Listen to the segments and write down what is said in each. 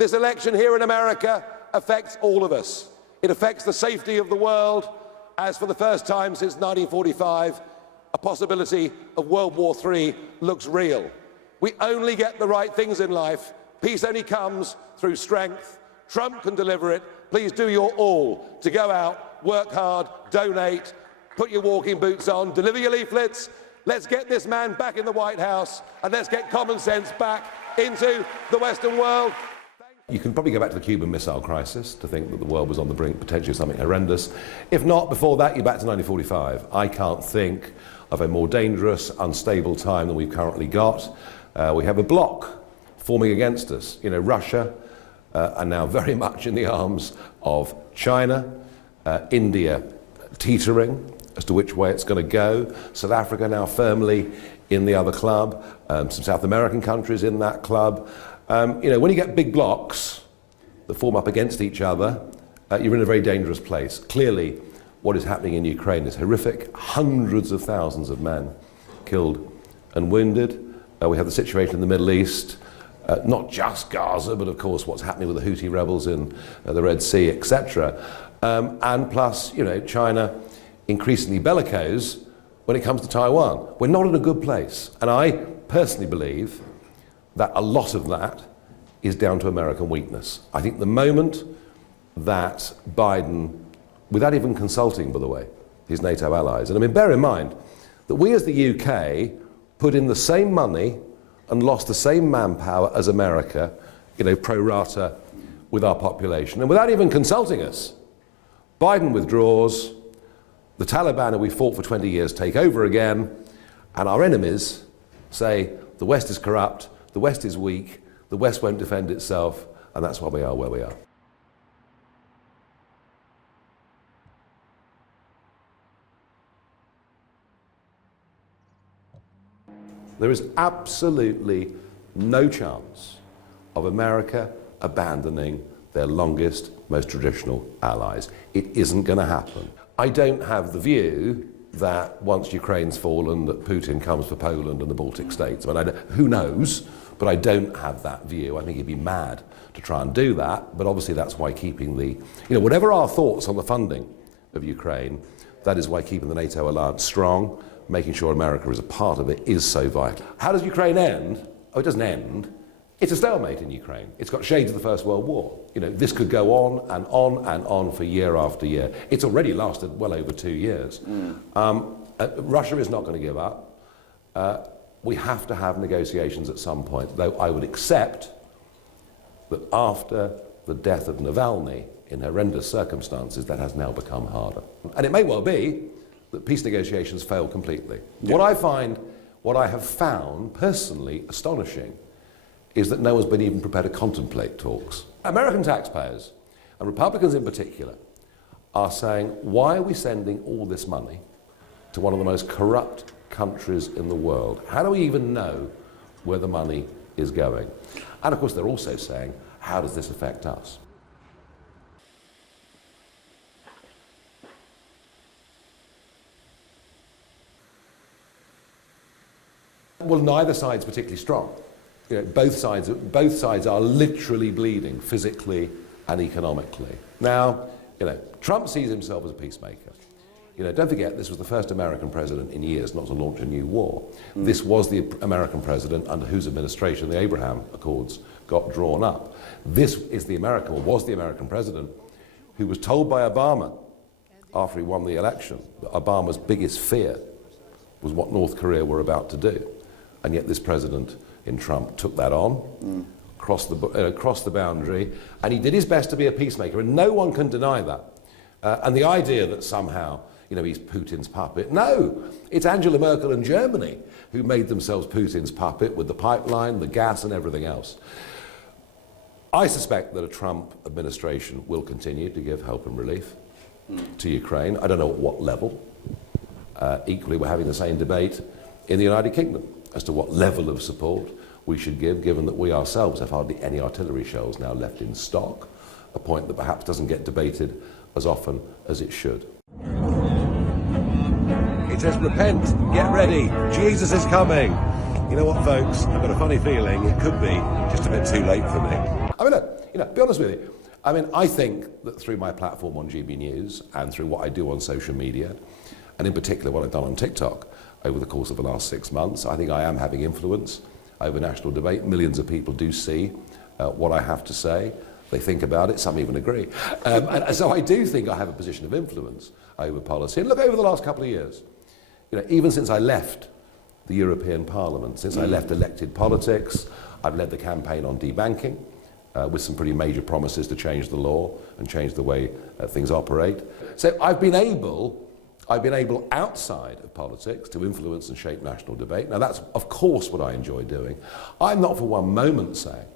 This election here in America affects all of us. It affects the safety of the world, as for the first time since 1945, a possibility of World War III looks real. We only get the right things in life. Peace only comes through strength. Trump can deliver it. Please do your all to go out, work hard, donate, put your walking boots on, deliver your leaflets. Let's get this man back in the White House, and let's get common sense back into the Western world. You can probably go back to the Cuban Missile Crisis to think that the world was on the brink potentially of something horrendous. If not, before that, you're back to 1945. I can't think of a more dangerous, unstable time than we've currently got. We have a bloc forming against us. You know, Russia are now very much in the arms of China, India teetering as to which way it's going to go, South Africa now firmly in the other club, some South American countries in that club. You know, when you get big blocs that form up against each other, you're in a very dangerous place. Clearly, what is happening in Ukraine is horrific. Hundreds of thousands of men killed and wounded. We have the situation in the Middle East, not just Gaza, but of course what's happening with the Houthi rebels in the Red Sea, etc. And plus, you know, China increasingly bellicose when it comes to Taiwan. We're not in a good place. And I personally believe that a lot of that is down to American weakness. I think the moment that Biden, without even consulting, by the way, his NATO allies, and I mean, bear in mind that we as the UK put in the same money and lost the same manpower as America, you know, pro rata with our population. And without even consulting us, Biden withdraws, the Taliban, who we fought for 20 years, take over again, and our enemies say the West is corrupt, the West is weak, the West won't defend itself, and that's why we are where we are. There is absolutely no chance of America abandoning their longest, most traditional allies. It isn't going to happen. I don't have the view that once Ukraine's fallen, that Putin comes for Poland and the Baltic states. I mean, who knows? But I don't have that view. I think he'd be mad to try and do that. But obviously that's why keeping the, you know, whatever our thoughts on the funding of Ukraine, that is why keeping the NATO alliance strong, making sure America is a part of it, is so vital. How does Ukraine end? Oh, it doesn't end. It's a stalemate in Ukraine. It's got shades of the First World War. You know, this could go on and on and on for year after year. It's already lasted well over 2 years. Russia is not going to give up. We have to have negotiations at some point, though I would accept that after the death of Navalny, in horrendous circumstances, that has now become harder. And it may well be that peace negotiations fail completely. Yeah. What I have found personally astonishing is that no one's been even prepared to contemplate talks. American taxpayers, and Republicans in particular, are saying, why are we sending all this money to one of the most corrupt countries in the world? How do we even know where the money is going? And of course they're also saying, how does this affect us? Well, neither side's particularly strong. You know, both sides are literally bleeding physically and economically. Now, you know, Trump sees himself as a peacemaker. You know, don't forget, this was the first American president in years not to launch a new war. This was the American president under whose administration the Abraham Accords got drawn up. This is the American, or was the American president, who was told by Obama after he won the election that Obama's biggest fear was what North Korea were about to do. And yet this president in Trump took that on, crossed the boundary, and he did his best to be a peacemaker, and no one can deny that. And the idea that somehow, you know, he's Putin's puppet, no, it's Angela Merkel and Germany who made themselves Putin's puppet with the pipeline, the gas, and everything else. I suspect that a Trump administration will continue to give help and relief to Ukraine. I don't know at what level. Equally, we're having the same debate in the United Kingdom as to what level of support we should give, given that we ourselves have hardly any artillery shells now left in stock, a point that perhaps doesn't get debated as often as it should. It says, repent, get ready, Jesus is coming. You know what, folks, I've got a funny feeling it could be just a bit too late for me. I mean, look, you Be honest with you. I mean, I think that through my platform on GB News and through what I do on social media, and in particular what I've done on TikTok over the course of the last 6 months, I think I am having influence over national debate. Millions of people do see what I have to say. They think about it, some even agree. And so I do think I have a position of influence over policy. And look, over the last couple of years, even since I left the European Parliament, since I left elected politics, I've led the campaign on debanking, with some pretty major promises to change the law and change the way things operate. So I've been able outside of politics to influence and shape national debate. Now that's of course what I enjoy doing. I'm not for one moment saying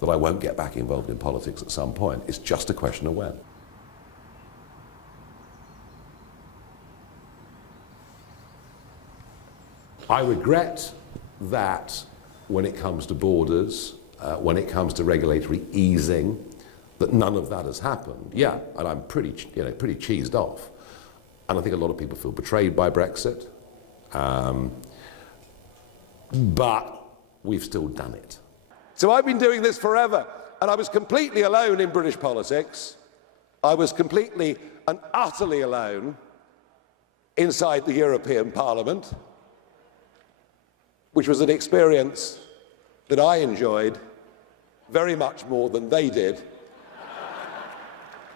that I won't get back involved in politics at some point. It's just a question of when. I regret that when it comes to borders, when it comes to regulatory easing, that none of that has happened. Yeah, and I'm pretty cheesed off. And I think a lot of people feel betrayed by Brexit. But we've still done it. So I've been doing this forever, and I was completely alone in British politics. I was completely and utterly alone inside the European Parliament, which was an experience that I enjoyed very much more than they did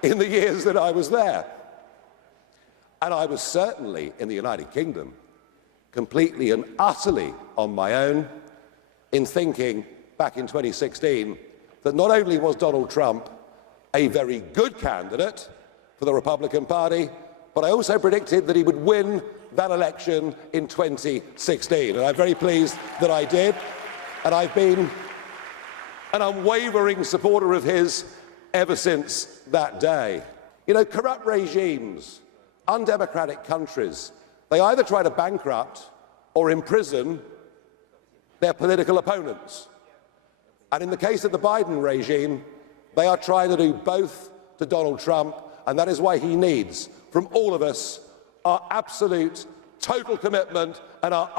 in the years that I was there. And I was certainly, in the United Kingdom, completely and utterly on my own in thinking back in 2016 that not only was Donald Trump a very good candidate for the Republican Party, but I also predicted that he would win that election in 2016. And I'm very pleased that I did. And I've been an unwavering supporter of his ever since that day. Corrupt regimes, undemocratic countries, they either try to bankrupt or imprison their political opponents. And in the case of the Biden regime, they are trying to do both to Donald Trump, and that is why he needs, from all of us, our absolute, total commitment and our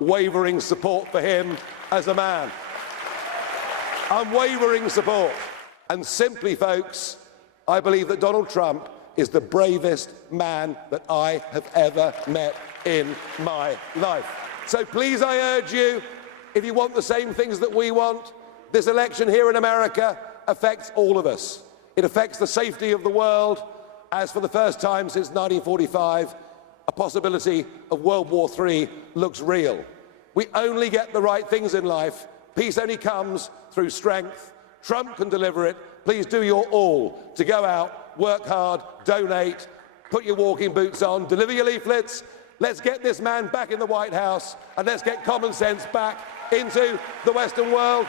unwavering support for him as a man. Unwavering support. And simply, folks, I believe that Donald Trump is the bravest man that I have ever met in my life. So please, I urge you, if you want the same things that we want, this election here in America affects all of us. It affects the safety of the world, as for the first time since 1945, a possibility of World War III looks real. We only get the right things in life. Peace only comes through strength. Trump can deliver it. Please do your all to go out, work hard, donate, put your walking boots on, deliver your leaflets. Let's get this man back in the White House, and let's get common sense back into the Western world.